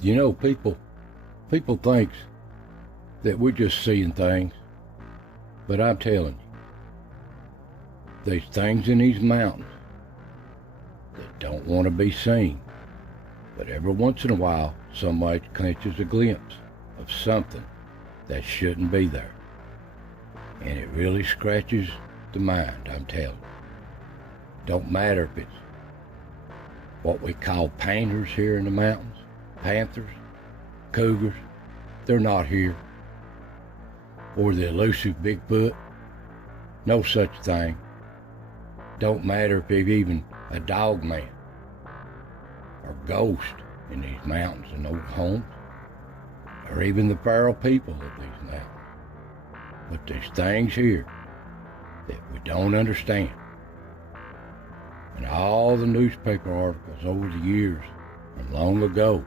You know, people thinks that we're just seeing things, but I'm telling you, there's things in these mountains that don't want to be seen. But every once in a while, somebody catches a glimpse of something that shouldn't be there. And it really scratches the mind, I'm telling you. Don't matter if it's what we call painters here in the mountains, panthers, cougars, they're not here. Or the elusive Bigfoot, no such thing. Don't matter if it's even a dog man or ghost in these mountains and old homes, or even the feral people of these mountains. But there's things here that we don't understand. And all the newspaper articles over the years and long ago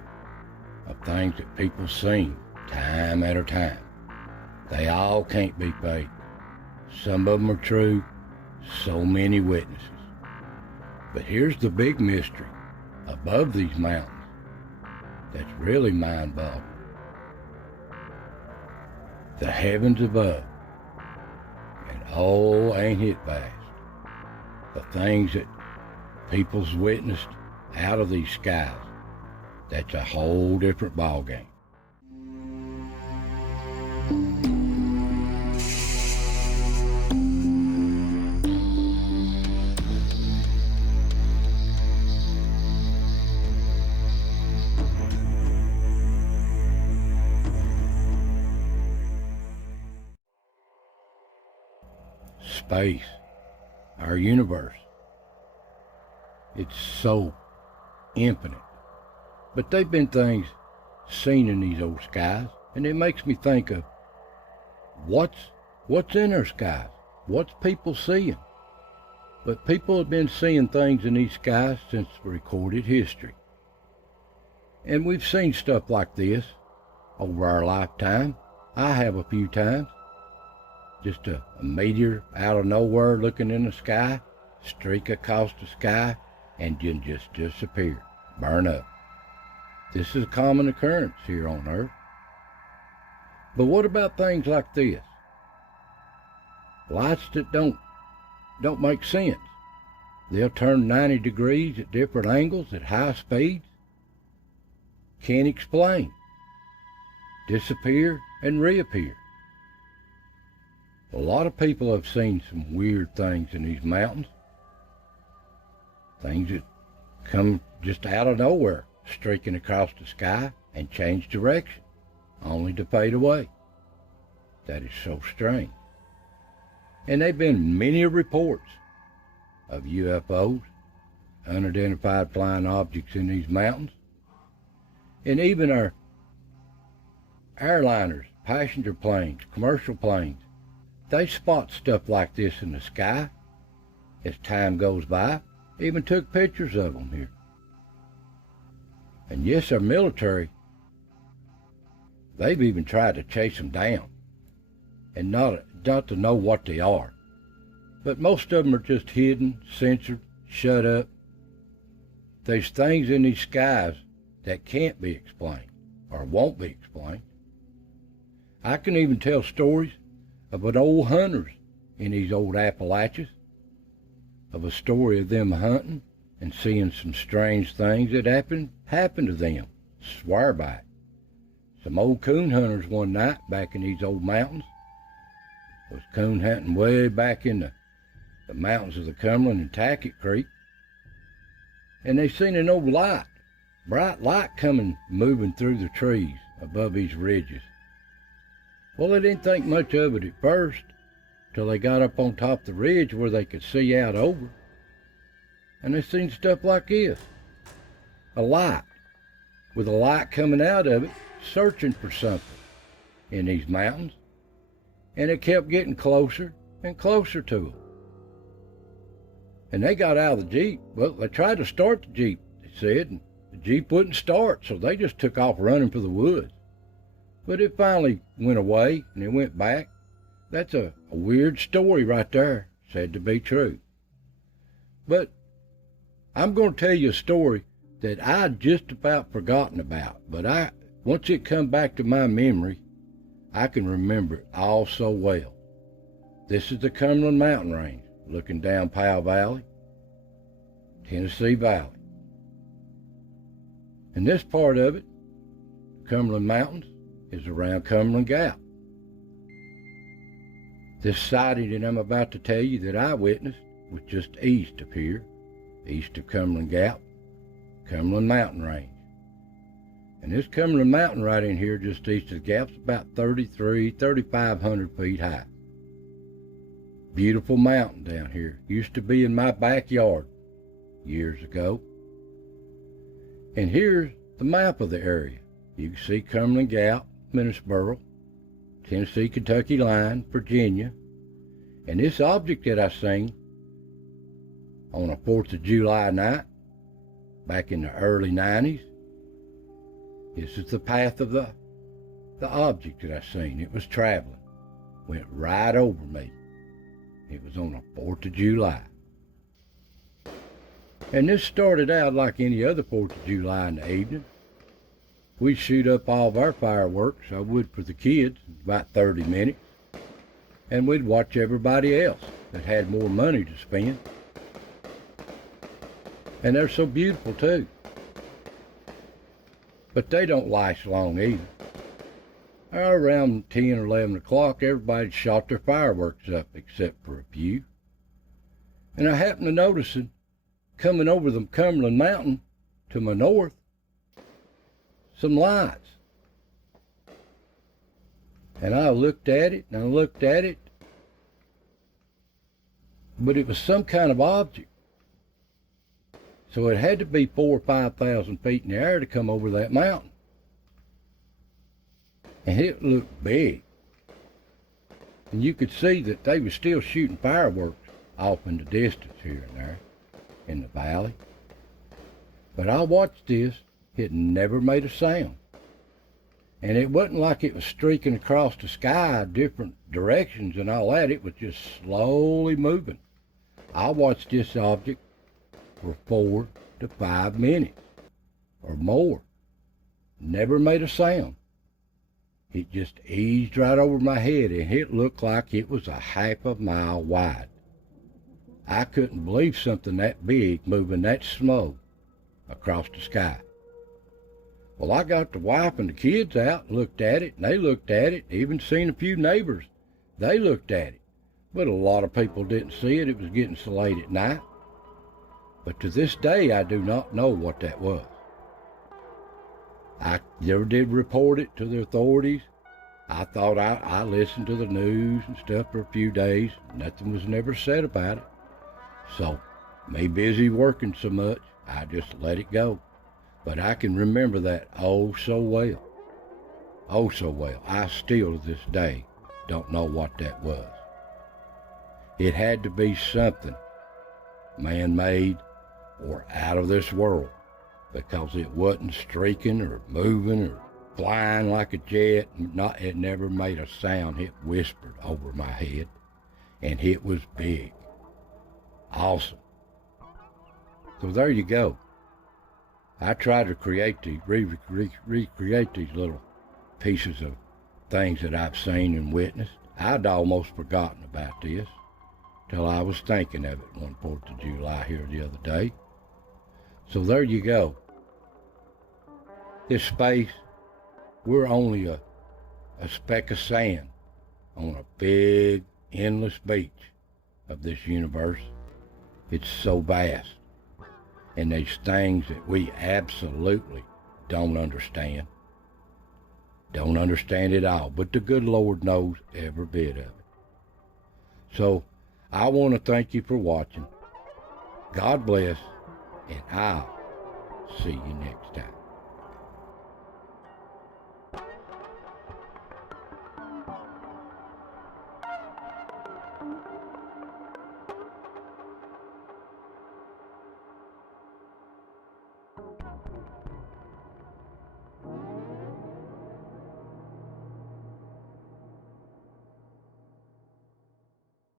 of things that people seen time after time, they all can't be fake. Some of them are true, so many witnesses. But here's the big mystery above these mountains that's really mind-boggling. The heavens above, and oh, ain't it vast. The things that people's witnessed out of these skies, that's a whole different ballgame. Space, our universe, it's so infinite. But they've been things seen in these old skies, and it makes me think of what's in our skies, what's people seeing. But people have been seeing things in these skies since recorded history. And we've seen stuff like this over our lifetime. I have a few times. Just a meteor out of nowhere looking in the sky, streak across the sky, and then just disappear, burn up. This is a common occurrence here on Earth. But what about things like this? Lights that don't make sense. They'll turn 90 degrees at different angles at high speeds. Can't explain. Disappear and reappear. A lot of people have seen some weird things in these mountains. Things that come just out of nowhere, streaking across the sky and change direction, only to fade away. That is so strange. And there have been many reports of UFOs, unidentified flying objects in these mountains. And even our airliners, passenger planes, commercial planes, they spot stuff like this in the sky as time goes by. Even took pictures of them here. And yes, our military, they've even tried to chase them down. And not to know what they are. But most of them are just hidden, censored, shut up. There's things in these skies that can't be explained or won't be explained. I can even tell stories of an old hunters in these old Appalachias, of a story of them hunting and seeing some strange things that happened to them. Swear by it. Some old coon hunters one night back in these old mountains was coon hunting way back in the mountains of the Cumberland and Tackett Creek, and they seen an old light, bright light coming, moving through the trees above these ridges. Well, they didn't think much of it at first, till they got up on top of the ridge where they could see out over. And they seen stuff like this. A light, with a light coming out of it, searching for something in these mountains. And it kept getting closer and closer to them. And they got out of the Jeep. Well, they tried to start the Jeep, they said, and the Jeep wouldn't start, so they just took off running for the woods. But it finally went away, and it went back. That's a weird story right there, said to be true. But I'm going to tell you a story that I'd just about forgotten about, but once it come back to my memory, I can remember it all so well. This is the Cumberland Mountain Range, looking down Powell Valley, Tennessee Valley. And this part of it, Cumberland Mountains, is around Cumberland Gap. This sighting that I'm about to tell you that I witnessed was just east of here, east of Cumberland Gap, Cumberland Mountain Range. And this Cumberland Mountain right in here just east of the Gap's about 3,500 feet high. Beautiful mountain down here. Used to be in my backyard years ago. And here's the map of the area. You can see Cumberland Gap, Minnesboro, Tennessee, Kentucky line, Virginia. And this object that I seen on a 4th of July night, back in the early 90s, this is the path of the object that I seen. It was traveling. Went right over me. It was on the 4th of July. And this started out like any other 4th of July in the evening. We'd shoot up all of our fireworks, I would for the kids, about 30 minutes. And we'd watch everybody else that had more money to spend. And they're so beautiful too. But they don't last long either. Around 10 or 11 o'clock, everybody shot their fireworks up except for a few. And I happened to notice it coming over the Cumberland Mountain to my north, some lights. And I looked at it and I looked at it, but it was some kind of object. So it had to be 4,000 or 5,000 feet in the air to come over that mountain. And it looked big. And you could see that they were still shooting fireworks off in the distance here and there in the valley. But I watched this. It never made a sound. And it wasn't like it was streaking across the sky different directions and all that. It was just slowly moving. I watched this object for 4 to 5 minutes or more. Never made a sound. It just eased right over my head, and it looked like it was a half a mile wide. I couldn't believe something that big moving that slow across the sky. Well, I got the wife and the kids out, looked at it, and they looked at it, even seen a few neighbors. They looked at it, but a lot of people didn't see it. It was getting so late at night. But to this day, I do not know what that was. I never did report it to the authorities. I thought I listened to the news and stuff for a few days. Nothing was never said about it. So, me busy working so much, I just let it go. But I can remember that oh so well. Oh so well. I still to this day don't know what that was. It had to be something man-made or out of this world, because it wasn't streaking or moving or flying like a jet. It never made a sound. It whispered over my head, and it was big. Awesome. So there you go. I try to create recreate these little pieces of things that I've seen and witnessed. I'd almost forgotten about this till I was thinking of it one 4th of July here the other day. So there you go. This space, we're only a speck of sand on a big, endless beach of this universe. It's so vast. And there's things that we absolutely don't understand. Don't understand it all. But the good Lord knows every bit of it. So I want to thank you for watching. God bless. And I'll see you next time.